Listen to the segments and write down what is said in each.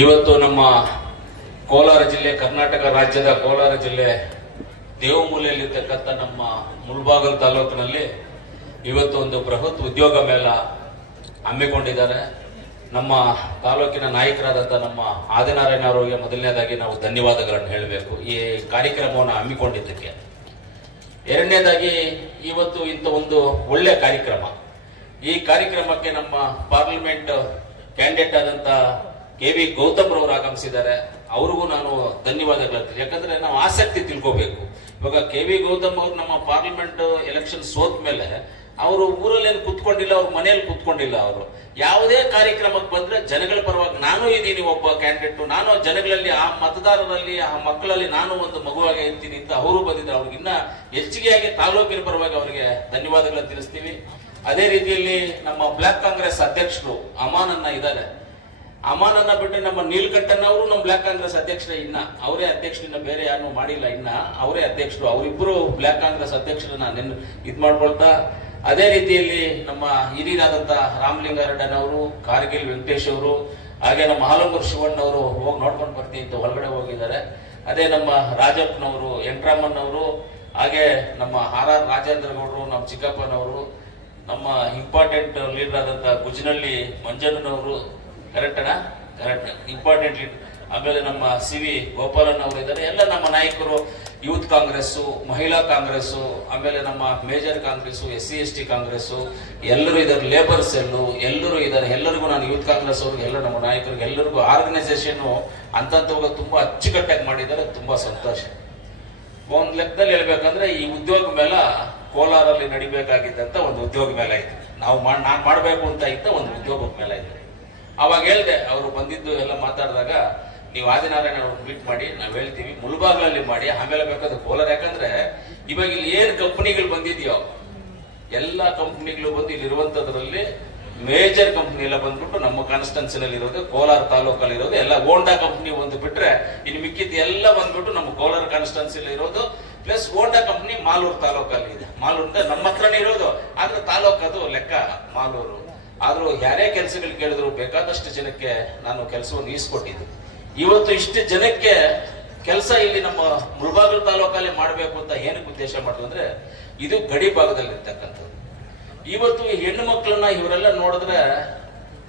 ಇವತ್ತು ನಮ್ಮ ಕೋಲಾರ ಜಿಲ್ಲೆ, ಕರ್ನಾಟಕ ರಾಜ್ಯದ ಕೋಲಾರ ಜಿಲ್ಲೆ ದೇವಮೂಲೆಯಲ್ಲಿರ್ತಕ್ಕಂಥ ನಮ್ಮ ಮುಳಬಾಗಿಲು ತಾಲೂಕಿನಲ್ಲಿ ಇವತ್ತು ಒಂದು ಬೃಹತ್ ಉದ್ಯೋಗ ಮೇಳ ಹಮ್ಮಿಕೊಂಡಿದ್ದಾರೆ. ನಮ್ಮ ತಾಲೂಕಿನ ನಾಯಕರಾದಂಥ ನಮ್ಮ ಆದಿನಾರಾಯಣ ಅವರಿಗೆ ಮೊದಲನೇದಾಗಿ ನಾವು ಧನ್ಯವಾದಗಳನ್ನು ಹೇಳಬೇಕು ಈ ಕಾರ್ಯಕ್ರಮವನ್ನು ಹಮ್ಮಿಕೊಂಡಿದ್ದಕ್ಕೆ. ಎರಡನೇದಾಗಿ ಇವತ್ತು ಇಂಥ ಒಂದು ಒಳ್ಳೆ ಕಾರ್ಯಕ್ರಮ, ಈ ಕಾರ್ಯಕ್ರಮಕ್ಕೆ ನಮ್ಮ ಪಾರ್ಲಿಮೆಂಟ್ ಕ್ಯಾಂಡಿಡೇಟ್ ಆದಂತ KV ಗೌತಮ್ ರವರು ಆಗಮಿಸಿದ್ದಾರೆ. ಅವ್ರಿಗೂ ನಾನು ಧನ್ಯವಾದಗಳು ಹೇಳ್ತೀನಿ. ಯಾಕಂದ್ರೆ ನಾವು ಆಸಕ್ತಿ ತಿಳ್ಕೋಬೇಕು. ಇವಾಗ KV ಗೌತಮ್ ಅವರು ನಮ್ಮ ಪಾರ್ಲಿಮೆಂಟ್ ಎಲೆಕ್ಷನ್ ಸೋತ ಮೇಲೆ ಅವರು ಊರಲ್ಲಿ ಏನು ಕುತ್ಕೊಂಡಿಲ್ಲ, ಅವ್ರ ಮನೆಯಲ್ಲಿ ಕುತ್ಕೊಂಡಿಲ್ಲ. ಅವರು ಯಾವುದೇ ಕಾರ್ಯಕ್ರಮಕ್ಕೆ ಬಂದ್ರೆ ಜನಗಳ ಪರವಾಗಿ ನಾನು ಇದ್ದೀನಿ, ಒಬ್ಬ ಕ್ಯಾಂಡಿಡೇಟ್, ನಾನು ಜನಗಳಲ್ಲಿ ಆ ಮತದಾರರಲ್ಲಿ ಆ ಮಕ್ಕಳಲ್ಲಿ ನಾನು ಒಂದು ಮಗುವಾಗಿ ಇರ್ತೀನಿ ಅಂತ ಅವರು ಬಂದಿದ್ದಾರೆ. ಅವ್ರಿಗೆ ಇನ್ನ ಹೆಚ್ಚಿಗೆಯಾಗಿ ತಾಲೂಕಿನ ಪರವಾಗಿ ಅವರಿಗೆ ಧನ್ಯವಾದಗಳನ್ನು ತಿಳಿಸ್ತೀವಿ. ಅದೇ ರೀತಿಯಲ್ಲಿ ನಮ್ಮ ಬ್ಲಾಕ್ ಕಾಂಗ್ರೆಸ್ ಅಧ್ಯಕ್ಷರು ಅಮಾನನ್ನ ಇದ್ದಾರೆ. ಅಮಾನನ್ನ ಬಿಟ್ಟು ನಮ್ಮ ನೀಲಕಂಠನ್ ಅವರು ನಮ್ಮ ಬ್ಲಾಕ್ ಕಾಂಗ್ರೆಸ್ ಅಧ್ಯಕ್ಷರೇ, ಇನ್ನ ಅವರೇ ಅಧ್ಯಕ್ಷರನ್ನ ಬೇರೆ ಯಾರು ಮಾಡಿಲ್ಲ, ಇನ್ನ ಅವರೇ ಅಧ್ಯಕ್ಷರು. ಅವರಿಬ್ಬರು ಬ್ಲಾಕ್ ಕಾಂಗ್ರೆಸ್ ಅಧ್ಯಕ್ಷರನ್ನ ಇದ್ ಮಾಡ್ಕೊಳ್ತಾ, ಅದೇ ರೀತಿಯಲ್ಲಿ ನಮ್ಮ ಹಿರಿಯರಾದಂತ ರಾಮಲಿಂಗಾರೆಡ್ಡನ್ ಅವರು, ಕಾರ್ಗಿಲ್ ವೆಂಕಟೇಶ್ ಅವರು, ಹಾಗೆ ನಮ್ಮ ಹಾಲಂಗೂರು ಶಿವಣ್ಣ ಅವರು ಹೋಗಿ ನೋಡ್ಕೊಂಡು ಬರ್ತೀನಿ ಅಂತ ಹೊರಗಡೆ ಹೋಗಿದ್ದಾರೆ. ಅದೇ ನಮ್ಮ ರಾಜಪ್ಪನವರು, ವೆಂಕಟರಾಮನ್ ಹಾಗೆ ನಮ್ಮ RR ರಾಜೇಂದ್ರ ಗೌಡರು, ನಮ್ಮ ಚಿಕ್ಕಪ್ಪನವರು, ನಮ್ಮ ಇಂಪಾರ್ಟೆಂಟ್ ಲೀಡರ್ ಆದಂತ ಗುಜನಹಳ್ಳಿ ಮಂಜಣ್ಣನವರು, ಕರೆಕ್ಟ್ ಇಂಪಾರ್ಟೆಂಟ್ ಲೀಡರ್. ಆಮೇಲೆ ನಮ್ಮ CV ಗೋಪಾಲನ್ ಅವರು ಇದ್ದಾರೆ. ಎಲ್ಲ ನಮ್ಮ ನಾಯಕರು, ಯೂತ್ ಕಾಂಗ್ರೆಸ್, ಮಹಿಳಾ ಕಾಂಗ್ರೆಸ್, ಆಮೇಲೆ ನಮ್ಮ major Congress, SC ST Congress ಎಲ್ಲರೂ ಇದ್ದಾರೆ, ಲೇಬರ್ ಸೆಲ್ ಎಲ್ಲರೂ ಇದ್ದಾರೆ. ಎಲ್ಲರಿಗೂ ನಾನು ಯೂತ್ ಕಾಂಗ್ರೆಸ್ ಅವ್ರಿಗೆ, ಎಲ್ಲ ನಮ್ಮ ನಾಯಕರಿಗೆ ಎಲ್ಲರಿಗೂ ಆರ್ಗನೈಸೇಷನ್ ಅಂತಂತವಾಗ ತುಂಬಾ ಅಚ್ಚುಕಟ್ಟಾಗಿ ಮಾಡಿದ್ದಾರೆ. ತುಂಬಾ ಸಂತೋಷ. ಒಂದ್ ಲೆಕ್ಕದಲ್ಲಿ ಹೇಳ್ಬೇಕಂದ್ರೆ ಈ ಉದ್ಯೋಗ ಮೇಳ ಕೋಲಾರಲ್ಲಿ ನಡಿಬೇಕಾಗಿದ್ದಂತ ಒಂದು ಉದ್ಯೋಗ ಮೇಳ ಇತ್ತು. ನಾನ್ ಮಾಡ್ಬೇಕು ಅಂತ ಇದ್ದ ಒಂದು ಉದ್ಯೋಗ ಮೇಳ ಇತ್ತು. ಅವಾಗ ಹೇಳ್ದೆ, ಅವರು ಬಂದಿದ್ದು ಎಲ್ಲ ಮಾತಾಡಿದಾಗ, ನೀವು ಆದಿನಾರಾಯಣ ಅವ್ರನ್ನ ಮೀಟ್ ಮಾಡಿ, ನಾವ್ ಹೇಳ್ತೀವಿ ಮುಳಬಾಗಿಲಲ್ಲಿ ಮಾಡಿ, ಆಮೇಲೆ ಬೇಕಾದ್ರೆ ಕೋಲಾರ. ಯಾಕಂದ್ರೆ ಇವಾಗ ಇಲ್ಲಿ ಏನ್ ಕಂಪನಿಗಳು ಬಂದಿದೆಯೋ ಎಲ್ಲಾ ಕಂಪನಿಗಳು ಬಂದು ಇಲ್ಲಿ ಇರುವಂತದ್ರಲ್ಲಿ ಮೇಜರ್ ಕಂಪನಿ ಎಲ್ಲ ಬಂದ್ಬಿಟ್ಟು ನಮ್ಮ ಕಾನ್ಸ್ಟೆನ್ಸಿನಲ್ಲಿ ಇರೋದು, ಕೋಲಾರ ತಾಲೂಕಲ್ಲಿ ಇರೋದು ಎಲ್ಲ ಹೋಂಡಾ ಕಂಪನಿ ಒಂದು ಬಿಟ್ರೆ ಇನ್ನು ಮಿಕ್ಕಿದ್ದು ಎಲ್ಲ ಬಂದ್ಬಿಟ್ಟು ನಮ್ಮ ಕೋಲಾರ ಕಾನ್ಸ್ಟೆನ್ಸಿಲಿ ಇರೋದು. ಪ್ಲಸ್ ಹೋಂಡಾ ಕಂಪನಿ ಮಾಲೂರು ತಾಲೂಕಲ್ಲಿ ಇದೆ. ಮಾಲೂರಿಂದ ನಮ್ಮ ಹತ್ರನೇ ಇರೋದು, ಆದ್ರೆ ತಾಲೂಕದು ಲೆಕ್ಕ ಮಾಲೂರು. ಆದ್ರೂ ಯಾರೇ ಕೆಲಸಗಳು ಕೇಳಿದ್ರು ಬೇಕಾದಷ್ಟು ಜನಕ್ಕೆ ನಾನು ಕೆಲಸವನ್ನು ಈಸ್ಕೊಟ್ಟಿದ್ದೆ. ಇವತ್ತು ಇಷ್ಟು ಜನಕ್ಕೆ ಕೆಲಸ ಇಲ್ಲಿ ನಮ್ಮ ಮುಳಬಾಗಿಲು ತಾಲೂಕಲ್ಲಿ ಮಾಡಬೇಕು ಅಂತ ಏನಕ್ಕೆ ಉದ್ದೇಶ ಮಾಡಿದ್ರು ಅಂದ್ರೆ, ಇದು ಗಡಿ ಭಾಗದಲ್ಲಿ ಇರ್ತಕ್ಕಂಥದ್ದು. ಇವತ್ತು ಈ ಹೆಣ್ಣು ಮಕ್ಕಳನ್ನ ಇವರೆಲ್ಲ ನೋಡಿದ್ರೆ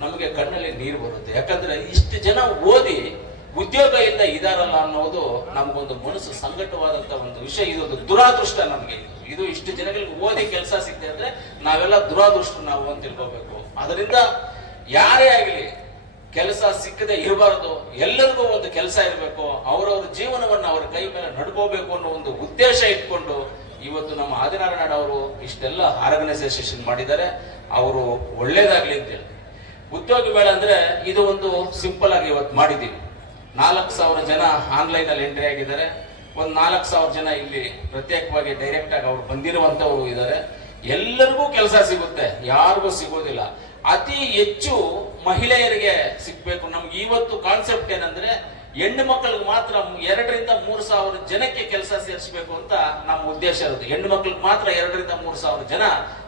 ನಮಗೆ ಕಣ್ಣಲ್ಲಿ ನೀರು ಬರುತ್ತೆ. ಯಾಕಂದ್ರೆ ಇಷ್ಟು ಜನ ಓದಿ ಉದ್ಯೋಗ ಇಂದ ಇದಾರಲ್ಲ ಅನ್ನೋದು ನಮಗೊಂದು ಮನಸ್ಸು ಸಂಕಟವಾದಂತ ಒಂದು ವಿಷಯ. ಇದೊಂದು ದುರಾದೃಷ್ಟ ನಮ್ಗೆ. ಇದು ಇಷ್ಟು ಜನಗಳಿಗೆ ಓದಿ ಕೆಲಸ ಸಿಗ್ತದೆ ಅಂದ್ರೆ ನಾವೆಲ್ಲ ದುರಾದೃಷ್ಟ ನಾವು ಅಂತ ತಿಳ್ಕೋಬೇಕು. ಅದರಿಂದ ಯಾರೇ ಆಗಲಿ ಕೆಲಸ ಸಿಕ್ಕದೆ ಇರಬಾರದು, ಎಲ್ಲರಿಗೂ ಒಂದು ಕೆಲಸ ಇರಬೇಕು, ಅವರವರ ಜೀವನವನ್ನು ಅವರ ಕೈ ಮೇಲೆ ನಡ್ಕೋಬೇಕು ಅನ್ನೋ ಒಂದು ಉದ್ದೇಶ ಇಟ್ಕೊಂಡು ಇವತ್ತು ನಮ್ಮ ಆದಿನಾರಾಯಣ ಅವರು ಇಷ್ಟೆಲ್ಲ ಆರ್ಗನೈಸೇಷನ್ ಮಾಡಿದ್ದಾರೆ. ಅವರು ಒಳ್ಳೇದಾಗ್ಲಿ ಅಂತ ಹೇಳಿ. ಉದ್ಯೋಗ ಮೇಳ ಅಂದ್ರೆ ಇದು ಒಂದು ಸಿಂಪಲ್ ಆಗಿ ಇವತ್ತು ಮಾಡಿದೀವಿ. 4,000 ಜನ ಆನ್ಲೈನ್ ಅಲ್ಲಿ ಎಂಟ್ರಿ ಆಗಿದ್ದಾರೆ. ಒಂದ್ 4,000 ಜನ ಇಲ್ಲಿ ಪ್ರತ್ಯೇಕವಾಗಿ ಡೈರೆಕ್ಟ್ ಆಗಿ ಅವ್ರು ಬಂದಿರುವಂತವ್ರು ಇದ್ದಾರೆ. ಎಲ್ಲರಿಗೂ ಕೆಲಸ ಸಿಗುತ್ತೆ, ಯಾರಿಗೂ ಸಿಗೋದಿಲ್ಲ. ಅತಿ ಹೆಚ್ಚು ಮಹಿಳೆಯರಿಗೆ ಸಿಗ್ಬೇಕು. ನಮ್ಗೆ ಇವತ್ತು ಕಾನ್ಸೆಪ್ಟ್ ಏನಂದ್ರೆ, ಹೆಣ್ಣು ಮಕ್ಕಳಿಗೆ ಮಾತ್ರ 2,000 ರಿಂದ 3,000 ಜನಕ್ಕೆ ಕೆಲಸ ಸೇರಿಸಬೇಕು ಅಂತ ನಮ್ಮ ಉದ್ದೇಶ ಇರುತ್ತೆ. ಹೆಣ್ಣು ಮಕ್ಕಳಿಗೆ ಮಾತ್ರ 2,000 ರಿಂದ 3,000 ಜನ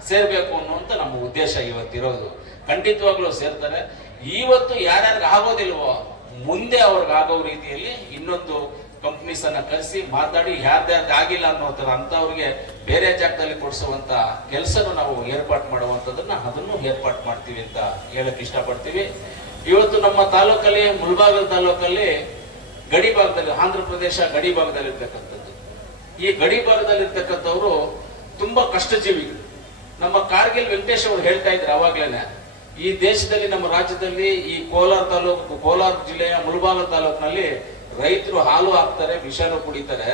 ಸೇರ್ಬೇಕು ಅನ್ನುವಂತ ನಮ್ಮ ಉದ್ದೇಶ ಇವತ್ತಿರೋದು. ಖಂಡಿತವಾಗ್ಲೂ ಸೇರ್ತಾರೆ. ಇವತ್ತು ಯಾರ್ಯಾರಿಗೆ ಆಗೋದಿಲ್ವೋ ಮುಂದೆ ಅವ್ರಿಗೆ ಆಗೋ ರೀತಿಯಲ್ಲಿ ಇನ್ನೊಂದು ಕಂಪ್ನೀಸ್ ಅನ್ನ ಕರೆಸಿ ಮಾತಾಡಿ ಯಾರ್ದಾರ್ದು ಆಗಿಲ್ಲ ಅನ್ನೋ ತರ ಅಂತವ್ರಿಗೆ ಬೇರೆ ಜಾಗದಲ್ಲಿ ಕೊಡಿಸುವಂತ ಕೆಲಸನು ನಾವು ಏರ್ಪಾಟ್ ಮಾಡುವಂತದನ್ನ ಅದನ್ನು ಏರ್ಪಾಟ್ ಮಾಡ್ತೀವಿ ಅಂತ ಹೇಳಕ್ ಇಷ್ಟಪಡ್ತೀವಿ. ಇವತ್ತು ನಮ್ಮ ತಾಲೂಕಲ್ಲಿ, ಮುಳಬಾಗಿಲು ತಾಲೂಕಲ್ಲಿ ಗಡಿ ಭಾಗದಲ್ಲಿ, ಆಂಧ್ರ ಪ್ರದೇಶ ಗಡಿ ಭಾಗದಲ್ಲಿ ಇರ್ತಕ್ಕಂಥದ್ದು. ಈ ಗಡಿ ಭಾಗದಲ್ಲಿ ಇರ್ತಕ್ಕಂಥವ್ರು ತುಂಬಾ ಕಷ್ಟಜೀವಿಗಳು. ನಮ್ಮ ಕಾರ್ಗಿಲ್ ವೆಂಕಟೇಶ್ ಅವರು ಹೇಳ್ತಾ ಇದ್ರು ಅವಾಗ್ಲೇನೆ, ಈ ದೇಶದಲ್ಲಿ ನಮ್ಮ ರಾಜ್ಯದಲ್ಲಿ ಈ ಕೋಲಾರ ಜಿಲ್ಲೆಯ ಮುಳಬಾಗಿಲು ತಾಲೂಕಿನಲ್ಲಿ ರೈತರು ಹಾಲು ಹಾಕ್ತಾರೆ, ವಿಷಾನು ಕುಡಿತಾರೆ,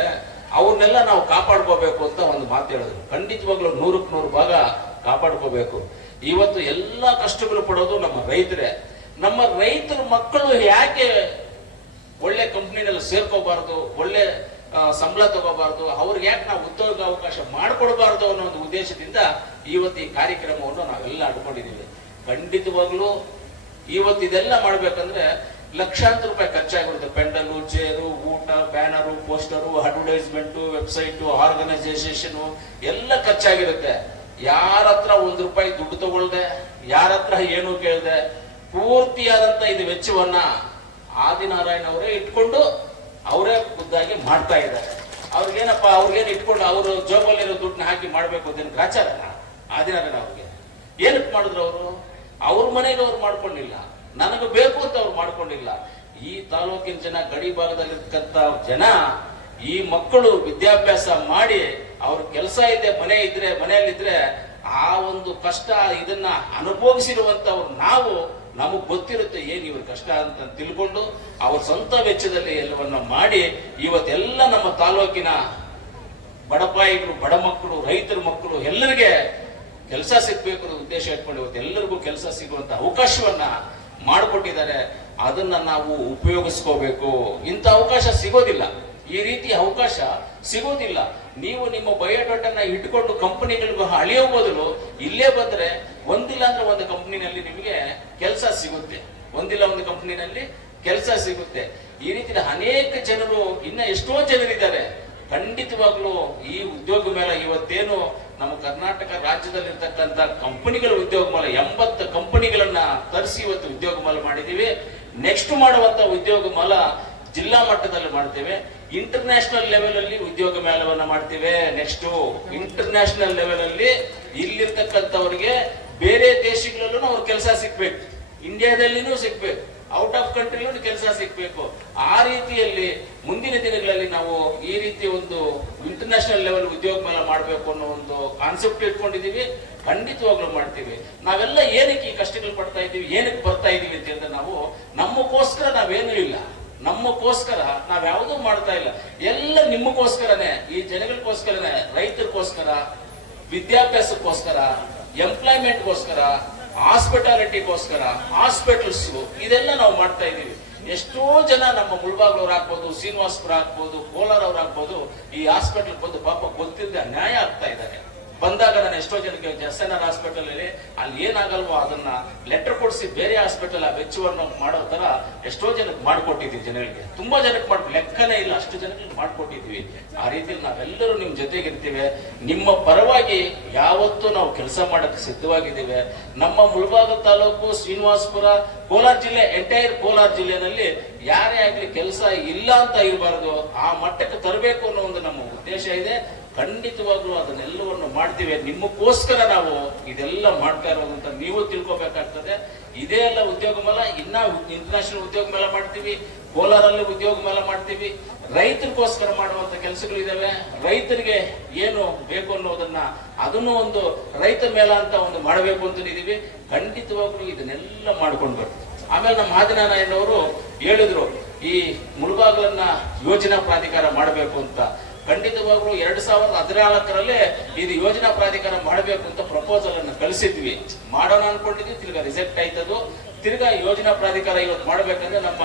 ಅವ್ರನ್ನೆಲ್ಲ ನಾವು ಕಾಪಾಡ್ಕೋಬೇಕು ಅಂತ ಒಂದು ಮಾತು ಹೇಳಿದ್ರು. ಖಂಡಿತವಾಗ್ಲೂ 100ಕ್ಕೆ 100 ಭಾಗ ಕಾಪಾಡ್ಕೋಬೇಕು. ಇವತ್ತು ಎಲ್ಲಾ ಕಷ್ಟಗಳು ಪಡೋದು ನಮ್ಮ ರೈತರೇ. ನಮ್ಮ ರೈತರ ಮಕ್ಕಳು ಯಾಕೆ ಒಳ್ಳೆ ಕಂಪ್ನಿನಲ್ಲಿ ಸೇರ್ಕೋಬಾರ್ದು, ಒಳ್ಳೆ ಸಂಬಳ ತಗೋಬಾರ್ದು, ಅವ್ರಿಗೆ ಯಾಕೆ ನಾವು ಉದ್ಯೋಗ ಅವಕಾಶ ಮಾಡ್ಕೊಡ್ಬಾರ್ದು ಅನ್ನೋ ಒಂದು ಉದ್ದೇಶದಿಂದ ಇವತ್ತು ಈ ಕಾರ್ಯಕ್ರಮವನ್ನು ನಾವೆಲ್ಲ ಅಡ್ಕೊಂಡಿದ್ದೀವಿ. ಖಂಡಿತವಾಗ್ಲೂ ಇವತ್ತು ಇದೆಲ್ಲ ಮಾಡ್ಬೇಕಂದ್ರೆ ಲಕ್ಷಾಂತರ ರೂಪಾಯಿ ಖರ್ಚಾಗಿರುತ್ತೆ. ಪೆಂಡಲು, ಚೇರು, ಊಟ, banner, poster, advertisement, website, organisation ಎಲ್ಲ ಖರ್ಚಾಗಿರುತ್ತೆ. ಯಾರ ಹತ್ರ ₹1 ದುಡ್ಡು ತಗೊಳ್ದೆ, ಯಾರ ಹತ್ರ ಏನು ಕೇಳ್ದೆ, ಪೂರ್ತಿಯಾದಂತ ಇದು ವೆಚ್ಚವನ್ನ ಆದಿನಾರಾಯಣ ಅವರೇ ಇಟ್ಕೊಂಡು ಅವರೇ ಖುದ್ದಾಗಿ ಮಾಡ್ತಾ ಇದ್ದಾರೆ. ಅವ್ರಿಗೇನಪ್ಪ, ಅವ್ರಿಗೇನು ಇಟ್ಕೊಂಡು ಅವರು ಜೋಬಲ್ಲಿರೋ ದುಡ್ಡನ್ನ ಹಾಕಿ ಮಾಡ್ಬೇಕು ಅಂತ ಗ್ರಾಚಾರ ಆದಿನಾರಾಯಣ ಅವ್ರಿಗೆ ಏನಕ್ಕೆ ಮಾಡಿದ್ರು? ಅವ್ರ ಮನೆಗೆ ಅವ್ರು ಮಾಡ್ಕೊಂಡಿಲ್ಲ, ನನಗೆ ಬೇಕು ಅಂತ ಅವ್ರು ಮಾಡ್ಕೊಂಡಿಲ್ಲ. ಈ ತಾಲೂಕಿನ ಜನ, ಗಡಿ ಭಾಗದಲ್ಲಿರ್ತಕ್ಕಂಥ ಜನ, ಈ ಮಕ್ಕಳು ವಿದ್ಯಾಭ್ಯಾಸ ಮಾಡಿ ಅವ್ರ ಕೆಲಸ ಇದೆ, ಮನೆ ಇದ್ರೆ ಮನೆಯಲ್ಲಿದ್ರೆ ಆ ಒಂದು ಕಷ್ಟ ಇದನ್ನ ಅನುಭವಿಸಿರುವಂತವ್ರು ನಾವು, ನಮಗ್ ಗೊತ್ತಿರುತ್ತೆ ಏನ್ ಇವ್ರ ಕಷ್ಟ ಅಂತ ತಿಳ್ಕೊಂಡು ಅವ್ರ ಸ್ವಂತ ವೆಚ್ಚದಲ್ಲಿ ಎಲ್ಲವನ್ನ ಮಾಡಿ ಇವತ್ತೆಲ್ಲ ನಮ್ಮ ತಾಲೂಕಿನ ಬಡಪಾಯಿಗಳು, ಬಡ ಮಕ್ಕಳು, ರೈತರ ಮಕ್ಕಳು ಎಲ್ಲರಿಗೆ ಕೆಲಸ ಸಿಗ್ಬೇಕು ಅನ್ನೋ ಉದ್ದೇಶ ಇಟ್ಕೊಂಡು ಇವತ್ತೆಲ್ಲರಿಗೂ ಕೆಲಸ ಸಿಗುವಂತ ಅವಕಾಶವನ್ನ ಮಾಡಿಕೊಟ್ಟಿದ್ದಾರೆ. ಅದನ್ನ ನಾವು ಉಪಯೋಗಿಸ್ಕೋಬೇಕು. ಇಂಥ ಅವಕಾಶ ಸಿಗೋದಿಲ್ಲ, ಈ ರೀತಿ ಅವಕಾಶ ಸಿಗೋದಿಲ್ಲ. ನೀವು ನಿಮ್ಮ ಬಯೋಡಾಟನ್ನ ಇಟ್ಕೊಂಡು ಕಂಪನಿಗಳಿಗೂ ಅಳಿಯೋ ಬದಲು ಇಲ್ಲೇ ಬಂದ್ರೆ ಒಂದಿಲ್ಲ ಅಂದ್ರೆ ಒಂದು ಕಂಪನಿನಲ್ಲಿ ನಿಮಗೆ ಕೆಲಸ ಸಿಗುತ್ತೆ, ಒಂದಿಲ್ಲ ಒಂದು ಕಂಪನಿನಲ್ಲಿ ಕೆಲಸ ಸಿಗುತ್ತೆ. ಈ ರೀತಿ ಅನೇಕ ಜನರು, ಇನ್ನ ಎಷ್ಟೋ ಜನರಿದ್ದಾರೆ. ಖಂಡಿತವಾಗ್ಲೂ ಈ ಉದ್ಯೋಗ ಮೇಳ ಇವತ್ತೇನು ನಮ್ಮ ಕರ್ನಾಟಕ ರಾಜ್ಯದಲ್ಲಿರ್ತಕ್ಕಂಥ ಕಂಪನಿಗಳ ಉದ್ಯೋಗ ಮೇಳ 80 ಕಂಪನಿಗಳನ್ನ ತರಿಸಿ ಇವತ್ತು ಉದ್ಯೋಗ ಮೇಳ ಮಾಡಿದೀವಿ. ನೆಕ್ಸ್ಟ್ ಮಾಡುವಂತ ಉದ್ಯೋಗ ಮೇಳ ಜಿಲ್ಲಾ ಮಟ್ಟದಲ್ಲಿ ಮಾಡ್ತೇವೆ. ಇಂಟರ್ನ್ಯಾಷನಲ್ ಲೆವೆಲ್ ಅಲ್ಲಿ ಉದ್ಯೋಗ ಮೇಳವನ್ನ ಮಾಡ್ತೇವೆ. ನೆಕ್ಸ್ಟ್ ಇಂಟರ್ನ್ಯಾಷನಲ್ ಲೆವೆಲ್ ಅಲ್ಲಿ ಇಲ್ಲಿರ್ತಕ್ಕಂಥವ್ರಿಗೆ ಬೇರೆ ದೇಶಗಳಲ್ಲೂ ಅವ್ರ ಕೆಲಸ ಸಿಗ್ಬೇಕು, ಇಂಡಿಯಾದಲ್ಲಿನೂ ಸಿಗ್ಬೇಕು, ಔಟ್ ಆಫ್ ಕಂಟ್ರಿಲೂ ಕೆಲಸ ಸಿಗ್ಬೇಕು. ಆ ರೀತಿಯಲ್ಲಿ ಮುಂದಿನ ದಿನಗಳಲ್ಲಿ ನಾವು ಈ ರೀತಿ ಒಂದು ಇಂಟರ್ನ್ಯಾಷನಲ್ ಲೆವೆಲ್ ಉದ್ಯೋಗ ಮೇಳ ಮಾಡಬೇಕು ಅನ್ನೋ ಒಂದು ಕಾನ್ಸೆಪ್ಟ್ ಇಟ್ಕೊಂಡಿದೀವಿ. ಖಂಡಿತವಾಗ್ಲೂ ಮಾಡ್ತೀವಿ. ನಾವೆಲ್ಲ ಏನಕ್ಕೆ ಈ ಕಷ್ಟಗಳು ಪಡ್ತಾ ಇದ್ದೀವಿ, ಏನಕ್ಕೆ ಬರ್ತಾ ಇದೀವಿ ಅಂತ ಹೇಳಿದ್ರೆ ನಾವು ನಮ್ಮಕ್ಕೋಸ್ಕರ ನಾವೇನೂ ಇಲ್ಲ, ನಮ್ಮಕ್ಕೋಸ್ಕರ ನಾವ್ಯಾವುದೂ ಮಾಡ್ತಾ ಇಲ್ಲ. ಎಲ್ಲ ನಿಮ್ಮಕ್ಕೋಸ್ಕರನೇ, ಈ ಜನಗಳಿಗೋಸ್ಕರನೇ, ರೈತರಿಗೋಸ್ಕರ, ವಿದ್ಯಾಭ್ಯಾಸಕ್ಕೋಸ್ಕರ, ಎಂಪ್ಲಾಯ್ಮೆಂಟ್ಗೋಸ್ಕರ, ಹಾಸ್ಪಿಟಾಲಿಟಿಗೋಸ್ಕರ, ಹಾಸ್ಪಿಟಲ್ಸ್, ಇದೆಲ್ಲ ನಾವು ಮಾಡ್ತಾ ಇದೀವಿ. ಎಷ್ಟೋ ಜನ ನಮ್ಮ ಮುಳಬಾಗ್ಲವ್ರು ಆಗ್ಬೋದು, ಶ್ರೀನಿವಾಸಪುರ ಆಗ್ಬೋದು, ಕೋಲಾರ ಅವ್ರು ಆಗ್ಬೋದು, ಈ ಹಾಸ್ಪಿಟಲ್ ಬಂದು ಪಾಪ ಗೊತ್ತಿಲ್ಲದೆ ಅನ್ಯಾಯ ಆಗ್ತಾ ಇದ್ದಾರೆ. ಬಂದಾಗ ನಾನು ಎಷ್ಟೋ ಜನಕ್ಕೆ SNR ಹಾಸ್ಪಿಟಲ್ ಅಲ್ಲಿ ಅಲ್ಲಿ ಏನಾಗಲ್ವೋ ಅದನ್ನ ಲೆಟರ್ ಕೊಡಿಸಿ ಬೇರೆ ಹಾಸ್ಪಿಟಲ್ ಆ ವೆಚ್ಚವನ್ನು ಮಾಡೋ ತರ ಎಷ್ಟೋ ಜನಕ್ಕೆ ಮಾಡ್ಕೊಟ್ಟಿದ್ವಿ. ಜನಗಳಿಗೆ ತುಂಬಾ ಜನಕ್ಕೆ ಲೆಕ್ಕನೇ ಇಲ್ಲ, ಅಷ್ಟು ಜನಕ್ಕೆ ಮಾಡ್ಕೊಟ್ಟಿದ್ವಿ. ಆ ರೀತಿಯಲ್ಲಿ ನಾವೆಲ್ಲರೂ ನಿಮ್ ಜೊತೆಗಿರ್ತೀವಿ. ನಿಮ್ಮ ಪರವಾಗಿ ಯಾವತ್ತೂ ನಾವು ಕೆಲಸ ಮಾಡಕ್ಕೆ ಸಿದ್ಧವಾಗಿದ್ದೀವಿ. ನಮ್ಮ ಮುಳಬಾಗ ತಾಲೂಕು, ಶ್ರೀನಿವಾಸಪುರ, ಕೋಲಾರ ಜಿಲ್ಲೆ, ಎಂಟೈರ್ ಕೋಲಾರ ಜಿಲ್ಲೆನಲ್ಲಿ ಯಾರೇ ಆಗ್ಲಿ ಕೆಲಸ ಇಲ್ಲ ಅಂತ ಇರಬಾರದು, ಆ ಮಟ್ಟಕ್ಕೆ ತರಬೇಕು ಅನ್ನೋ ಒಂದು ನಮ್ಮ ಉದ್ದೇಶ ಇದೆ. ಖಂಡಿತವಾಗ್ಲೂ ಅದನ್ನೆಲ್ಲವನ್ನು ಮಾಡ್ತೀವಿ. ನಿಮ್ಮಕ್ಕೋಸ್ಕರ ನಾವು ಇದೆಲ್ಲ ಮಾಡ್ತಾ ಇರೋದಂತ ನೀವು ತಿಳ್ಕೊಬೇಕಾಗ್ತದೆ. ಇದೇ ಎಲ್ಲ ಉದ್ಯೋಗ ಮೇಳ, ಇನ್ನ ಇಂಟರ್ನ್ಯಾಷನಲ್ ಉದ್ಯೋಗ ಮೇಳ ಮಾಡ್ತೀವಿ, ಕೋಲಾರಲ್ಲಿ ಉದ್ಯೋಗ ಮೇಳ ಮಾಡ್ತೀವಿ. ರೈತರಿಗೋಸ್ಕರ ಮಾಡುವಂತ ಕೆಲಸಗಳಿದಾವೆ. ರೈತರಿಗೆ ಏನು ಬೇಕು ಅನ್ನೋದನ್ನ ಅದನ್ನು ಒಂದು ರೈತ ಮೇಳ ಅಂತ ಒಂದು ಮಾಡಬೇಕು ಅಂತ ಇದೀವಿ. ಖಂಡಿತವಾಗ್ಲೂ ಇದನ್ನೆಲ್ಲ ಮಾಡ್ಕೊಂಡು ಬರ್ತೀವಿ. ಆಮೇಲೆ ನಮ್ಮ ಆದಿನಾರಾಯಣವರು ಹೇಳಿದ್ರು, ಈ ಮುಳಬಾಗಿಲನ್ನ ಯೋಜನಾ ಪ್ರಾಧಿಕಾರ ಮಾಡಬೇಕು ಅಂತ. ಖಂಡಿತವಾಗ್ಲೂ 2014 ಇದು ಯೋಜನಾ ಪ್ರಾಧಿಕಾರ ಮಾಡಬೇಕು ಅಂತ ಪ್ರಪೋಸಲ್ ಅನ್ನು ಕಳಿಸಿದ್ವಿ. ಮಾಡೋಣ ಅನ್ಕೊಂಡಿದ್ವಿ, ತಿರ್ಗಾ ರಿಜೆಕ್ಟ್ ಆಯ್ತದು. ತಿರ್ಗಾ ಯೋಜನಾ ಪ್ರಾಧಿಕಾರ ಇವತ್ತು ಮಾಡ್ಬೇಕಂದ್ರೆ ನಮ್ಮ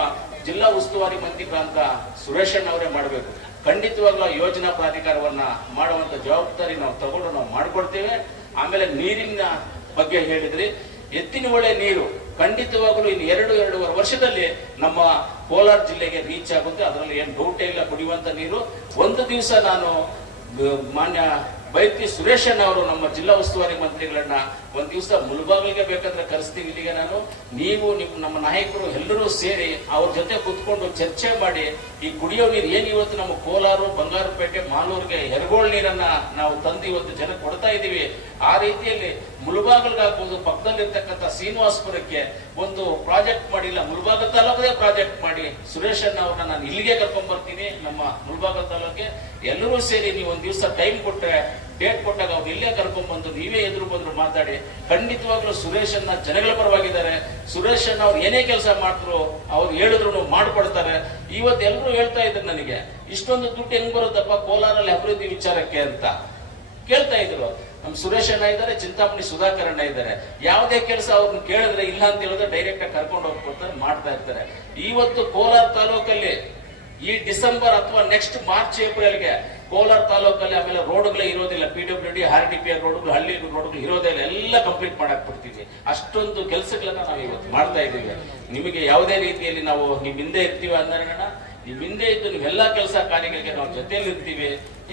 ಜಿಲ್ಲಾ ಉಸ್ತುವಾರಿ ಮಂತ್ರಿಗಳಂತ ಸುರೇಶಣ್ಣ ಅವರೇ ಮಾಡಬೇಕು. ಖಂಡಿತವಾಗ್ಲೂ ಯೋಜನಾ ಪ್ರಾಧಿಕಾರವನ್ನ ಮಾಡುವಂತ ಜವಾಬ್ದಾರಿ ನಾವು ತಗೊಂಡು ನಾವು ಮಾಡ್ಕೊಡ್ತೇವೆ. ಆಮೇಲೆ ನೀರಿನ ಬಗ್ಗೆ ಹೇಳಿದ್ರಿ, ಎತ್ತಿನ ಹೊಳೆ ನೀರು ಖಂಡಿತವಾಗಲೂ ಇನ್ನು 2-2.5 ವರ್ಷದಲ್ಲಿ ನಮ್ಮ ಕೋಲಾರ ಜಿಲ್ಲೆಗೆ ರೀಚ್ ಆಗುತ್ತೆ. ಅದರಲ್ಲಿ ಏನು ಡೌಟೇ ಇಲ್ಲ. ಕುಡಿಯುವಂತ ನೀರು ಒಂದು ದಿವಸ ನಾನು ಮಾನ್ಯ ಬೈತಿ ಸುರೇಶಣ್ಣ ಅವರು ನಮ್ಮ ಜಿಲ್ಲಾ ಉಸ್ತುವಾರಿ ಮಂತ್ರಿಗಳನ್ನ ಒಂದ್ ದಿವಸ ಮುಳಬಾಗಿಲಿಗೆ ಬೇಕಾದ್ರೆ ಕರೆಸ್ತೀವಿ. ಇಲ್ಲಿಗೆ ನಾನು, ನೀವು ನಮ್ಮ ನಾಯಕರು ಎಲ್ಲರೂ ಸೇರಿ ಅವ್ರ ಜೊತೆ ಕುತ್ಕೊಂಡು ಚರ್ಚೆ ಮಾಡಿ ಈ ಕುಡಿಯೋ ನೀರು ಏನ್ ಇವತ್ತು ನಮ್ಮ ಕೋಲಾರ, ಬಂಗಾರಪೇಟೆ, ಮಾಲೂರಿಗೆ ಹೆರಗೋಳ್ ನೀರನ್ನ ನಾವು ತಂದು ಇವತ್ತು ಜನ ಕೊಡ್ತಾ ಇದೀವಿ. ಆ ರೀತಿಯಲ್ಲಿ ಮುಳಬಾಗಿಲ್ಗಾಗ್ಬೋದು, ಪಕ್ಕದಲ್ಲಿರ್ತಕ್ಕಂಥ ಶ್ರೀನಿವಾಸಪುರಕ್ಕೆ ಒಂದು ಪ್ರಾಜೆಕ್ಟ್ ಮಾಡಿಲ್ಲ, ಮುಳಬಾಗ ತಾಲೂಕದೇ ಪ್ರಾಜೆಕ್ಟ್ ಮಾಡಿ ಸುರೇಶಣ್ಣ ಅವ್ರನ್ನ ನಾನು ಇಲ್ಲಿಗೆ ಕರ್ಕೊಂಡ್ ಬರ್ತೀನಿ. ನಮ್ಮ ಮುಳಬಾಗ ತಾಲೂಕಿಗೆ ಎಲ್ಲರೂ ಸೇರಿ ನೀವು ಒಂದ್ ದಿವಸ ಟೈಮ್ ಕೊಟ್ರೆ, ಡೇಟ್ ಕೊಟ್ಟಾಗ ಅವ್ರು ಇಲ್ಲೇ ಕರ್ಕೊಂಡ್ ಬಂದು ನೀವೇ ಎದುರು ಬಂದ್ರು ಮಾತಾಡಿ. ಖಂಡಿತವಾಗ್ಲೂ ಸುರೇಶಣ್ಣ ಜನಗಳ ಪರವಾಗಿದ್ದಾರೆ. ಸುರೇಶಣ್ಣ ಅವ್ರು ಏನೇ ಕೆಲಸ ಮಾಡಿದ್ರು ಅವ್ರು ಹೇಳಿದ್ರು ಮಾಡ್ಕೊಡ್ತಾರೆ. ಇವತ್ತೆಲ್ಲರೂ ಹೇಳ್ತಾ ಇದ್ರು ನನಗೆ, ಇಷ್ಟೊಂದು ದುಡ್ಡು ಹೆಂಗ್ ಬರುತ್ತಪ್ಪ ಕೋಲಾರಲ್ಲಿ ಅಭಿವೃದ್ಧಿ ವಿಚಾರಕ್ಕೆ ಅಂತ ಕೇಳ್ತಾ ಇದ್ರು. ನಮ್ ಸುರೇಶಣ್ಣ ಇದ್ದಾರೆ, ಚಿಂತಾಮಣಿ ಸುಧಾಕರಣ್ಣ ಇದ್ದಾರೆ. ಯಾವುದೇ ಕೆಲಸ ಅವ್ರನ್ನ ಕೇಳಿದ್ರೆ ಇಲ್ಲ ಅಂತ ಹೇಳಿದ್ರೆ ಡೈರೆಕ್ಟ್ ಆಗಿ ಕರ್ಕೊಂಡು ಹೋಗ್ಕೊಡ್ತಾರೆ, ಮಾಡ್ತಾ ಇರ್ತಾರೆ. ಇವತ್ತು ಕೋಲಾರ ತಾಲೂಕಲ್ಲಿ ಈ ಡಿಸೆಂಬರ್ ಅಥವಾ ನೆಕ್ಸ್ಟ್ ಮಾರ್ಚ್ ಏಪ್ರಿಲ್ಗೆ ಕೋಲಾರ ತಾಲೂಕಲ್ಲಿ ಆಮೇಲೆ ರೋಡ್ಗಳೇ ಇರೋದಿಲ್ಲ. PWD, RDPR ರೋಡ್ಗಳು, ಹಳ್ಳಿ ರೋಡ್ಗಳು ಇರೋದೇ ಇಲ್ಲ, ಎಲ್ಲ ಕಂಪ್ಲೀಟ್ ಮಾಡಕ್ ಬಿಡ್ತೀವಿ. ಅಷ್ಟೊಂದು ಕೆಲಸಗಳನ್ನ ನಾವು ಇವತ್ತು ಮಾಡ್ತಾ ಇದ್ದೀವಿ. ನಿಮಗೆ ಯಾವುದೇ ರೀತಿಯಲ್ಲಿ ನಾವು ನಿಮ್ ಹಿಂದೆ ಇರ್ತೀವಿ ಅಂದೋಣ, ನಿಮ್ ಹಿಂದೆ ಇದ್ದು ನೀವೆಲ್ಲಾ ಕೆಲಸ ಕಾರ್ಯಗಳಿಗೆ ನಾವು ಜೊತೆಯಲ್ಲಿ ಇರ್ತೀವಿ.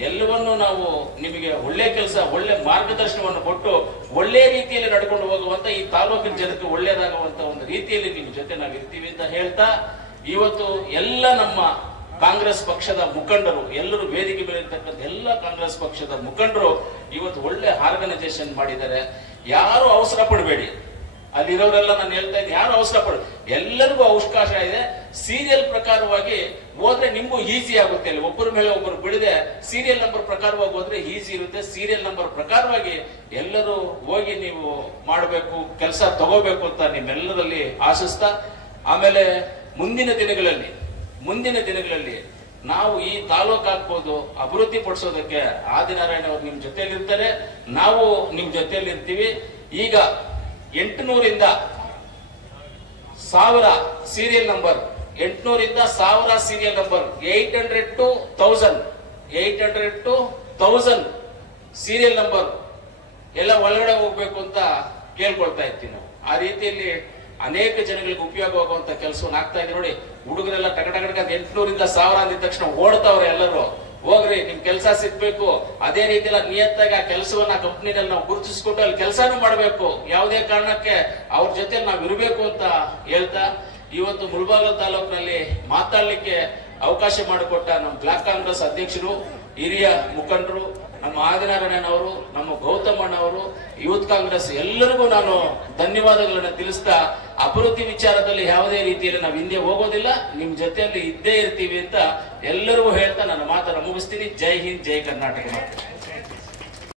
ಎಲ್ಲವನ್ನೂ ನಾವು ನಿಮಗೆ ಒಳ್ಳೆ ಕೆಲಸ, ಒಳ್ಳೆ ಮಾರ್ಗದರ್ಶನವನ್ನು ಕೊಟ್ಟು ಒಳ್ಳೆ ರೀತಿಯಲ್ಲಿ ನಡ್ಕೊಂಡು ಹೋಗುವಂತ, ಈ ತಾಲೂಕಿನ ಜನಕ್ಕೆ ಒಳ್ಳೇದಾಗುವಂತ ಒಂದು ರೀತಿಯಲ್ಲಿ ನಿಮ್ ಜೊತೆ ನಾವು ಇರ್ತೀವಿ ಅಂತ ಹೇಳ್ತಾ ಇವತ್ತು ಎಲ್ಲ ನಮ್ಮ ಕಾಂಗ್ರೆಸ್ ಪಕ್ಷದ ಮುಖಂಡರು ಎಲ್ಲರೂ ವೇದಿಕೆ ಮೇಲೆ ಇರ್ತಕ್ಕಂಥ ಎಲ್ಲ ಕಾಂಗ್ರೆಸ್ ಪಕ್ಷದ ಮುಖಂಡರು ಇವತ್ತು ಒಳ್ಳೆ ಆರ್ಗನೈಸೇಷನ್ ಮಾಡಿದ್ದಾರೆ. ಯಾರು ಅವಸರ ಪಡಬೇಡಿ, ಅಲ್ಲಿರೋರೆಲ್ಲ ನಾನು ಹೇಳ್ತಾ ಇದ್ದೀನಿ, ಯಾರು ಅವಸರ ಪಡ, ಎಲ್ಲರಿಗೂ ಅವಕಾಶ ಇದೆ. ಸೀರಿಯಲ್ ಪ್ರಕಾರವಾಗಿ ಹೋದ್ರೆ ನಿಮ್ಗೂ ಈಸಿ ಆಗುತ್ತೆ. ಅಲ್ಲಿ ಒಬ್ಬರ ಮೇಲೆ ಒಬ್ಬರು ಬಿಡದೆ ಸೀರಿಯಲ್ ನಂಬರ್ ಪ್ರಕಾರವಾಗಿ ಹೋದ್ರೆ ಈಸಿ ಇರುತ್ತೆ. ಸೀರಿಯಲ್ ನಂಬರ್ ಪ್ರಕಾರವಾಗಿ ಎಲ್ಲರೂ ಹೋಗಿ ನೀವು ಮಾಡಬೇಕು, ಕೆಲಸ ತಗೋಬೇಕು ಅಂತ ನಿಮ್ಮೆಲ್ಲರಲ್ಲಿ ಆಶಿಸ್ತಾ, ಆಮೇಲೆ ಮುಂದಿನ ದಿನಗಳಲ್ಲಿ ನಾವು ಈ ತಾಲೂಕು ಹಾಕ್ಬೋದು ಅಭಿವೃದ್ಧಿ ಪಡಿಸೋದಕ್ಕೆ ಆದಿನಾರಾಯಣ ಅವರು ನಿಮ್ ಜೊತೆಯಲ್ಲಿ ಇರ್ತಾರೆ, ನಾವು ನಿಮ್ ಜೊತೆಯಲ್ಲಿ ಇರ್ತೀವಿ. ಈಗ 800ರಿಂದ 1000 ಸೀರಿಯಲ್ ನಂಬರ್, 800ರಿಂದ 1000 serial number, 800 to 1000 serial number ಎಲ್ಲ ಒಳಗಡೆ ಹೋಗ್ಬೇಕು ಅಂತ ಕೇಳ್ಕೊಳ್ತಾ ಇರ್ತೀವಿ ನಾವು. ಆ ರೀತಿಯಲ್ಲಿ ಅನೇಕ ಜನಗಳಿಗೆ ಉಪಯೋಗವಾಗುವಂತ ಕೆಲಸವನ್ನು ಆಗ್ತಾ ಇದೆ. ನೋಡಿ, ಹುಡುಗರೆಲ್ಲ ಟಗಟಗಡ 800ರಿಂದ 1000 ಅಂದಿದ ತಕ್ಷಣ ಓಡ್ತಾವ್ರೆ ಎಲ್ಲರೂ. ಹೋಗ್ರಿ, ನಿಮ್ ಕೆಲಸ ಸಿಗ್ಬೇಕು. ಅದೇ ರೀತಿಯಲ್ಲಿ ನಿಯತ್ತಾಗಿ ಆ ಕೆಲಸವನ್ನ ಕಂಪ್ನಿನಲ್ಲಿ ನಾವು ಗುರುತಿಸ್ಕೊಟ್ಟು ಅಲ್ಲಿ ಕೆಲಸನೂ ಮಾಡಬೇಕು. ಯಾವುದೇ ಕಾರಣಕ್ಕೆ ಅವ್ರ ಜೊತೆ ನಾವು ಇರಬೇಕು ಅಂತ ಹೇಳ್ತಾ, ಇವತ್ತು ಮುಳಬಾಗಿಲು ತಾಲೂಕಿನಲ್ಲಿ ಮಾತಾಡ್ಲಿಕ್ಕೆ ಅವಕಾಶ ಮಾಡಿಕೊಟ್ಟ ನಮ್ಮ ಬ್ಲಾಕ್ ಕಾಂಗ್ರೆಸ್ ಅಧ್ಯಕ್ಷರು, ಹಿರಿಯ ಮುಖಂಡರು, ನಮ್ಮ ಆದಿನಾರಾಯಣ ಅವರು, ನಮ್ಮ ಗೌತಮಣ್ಣ ಅವರು, ಯೂತ್ ಕಾಂಗ್ರೆಸ್ ಎಲ್ಲರಿಗೂ ನಾನು ಧನ್ಯವಾದಗಳನ್ನ ತಿಳಿಸ್ತಾ, ಅಭಿವೃದ್ಧಿ ವಿಚಾರದಲ್ಲಿ ಯಾವುದೇ ರೀತಿಯಲ್ಲಿ ನಾವು ಹಿಂದೆ ಹೋಗೋದಿಲ್ಲ, ನಿಮ್ ಜೊತೆಯಲ್ಲಿ ಇದ್ದೇ ಇರ್ತೀವಿ ಅಂತ ಎಲ್ಲರಿಗೂ ಹೇಳ್ತಾ ನನ್ನ ಮಾತನ್ನ ಮುಗಿಸ್ತೀನಿ. ಜೈ ಹಿಂದ್, ಜೈ ಕರ್ನಾಟಕ.